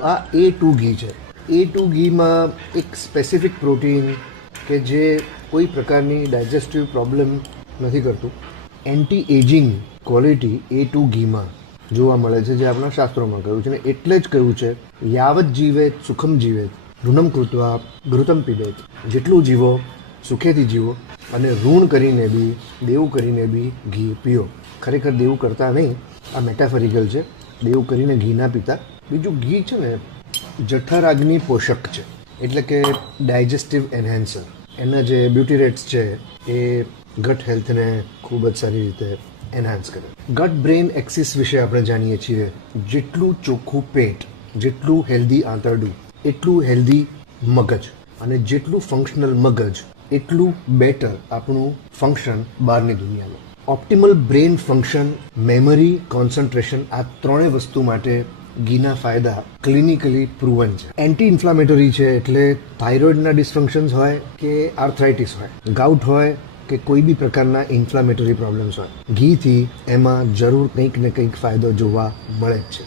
આ A2 ઘી છે. A2 ઘીમાં એક સ્પેસિફિક પ્રોટીન કે જે કોઈ પ્રકારની ડાયજેસ્ટિવ પ્રોબ્લેમ નથી કરતું. એન્ટી એજિંગ ક્વોલિટી A2 ઘીમાં જોવા મળે છે, જે આપણા શાસ્ત્રોમાં કહ્યું છે. ને એટલે જ કહ્યું છે, યાવત જીવેત સુખમ જીવેત ઋણમ કૃત્વા ઘૃતમ પીબેત. જેટલું જીવો સુખેથી જીવો અને ઋણ કરીને બી દેવું કરીને બી ઘી પીઓ. ખરેખર દેવું કરતા નહીં, આ મેટાફરિકલ છે. દેવું કરીને ઘી ના પીતા. બીજું, ઘી છે ને જઠરાગ્નિ પોષક છે, એટલે કે ડાયજેસ્ટિવ એન્હેન્સર. એના જે બ્યુટીરેટ્સ છે એ ગટ હેલ્થને ખૂબ જ સારી રીતે એન્હાન્સ કરે. ગટ બ્રેઇન એક્સિસ વિશે આપણે જાણીએ છીએ. જેટલું ચોખ્ખું પેટ, જેટલું હેલ્ધી આંતરડું, એટલું હેલ્ધી મગજ, અને જેટલું ફંક્શનલ મગજ એટલું બેટર આપણું ફંક્શન બહારની દુનિયામાં. Optimal brain function, memory, concentration, આ ત્રણેય વસ્તુ માટે ઘીના ફાયદા ક્લિનિકલી પ્રૂવન છે. એન્ટી ઇન્ફ્લામેટરી છે, એટલે થાઇરોઇડના ડિસફંક્શન્સ હોય કે આર્થરાઇટિસ હોય, ગાઉટ હોય કે કોઈ બી પ્રકારના ઇન્ફ્લામેટરી પ્રોબ્લેમ્સ હોય, ઘીથી એમાં જરૂર કંઈક ને કંઈક ફાયદો જોવા મળે જ છે.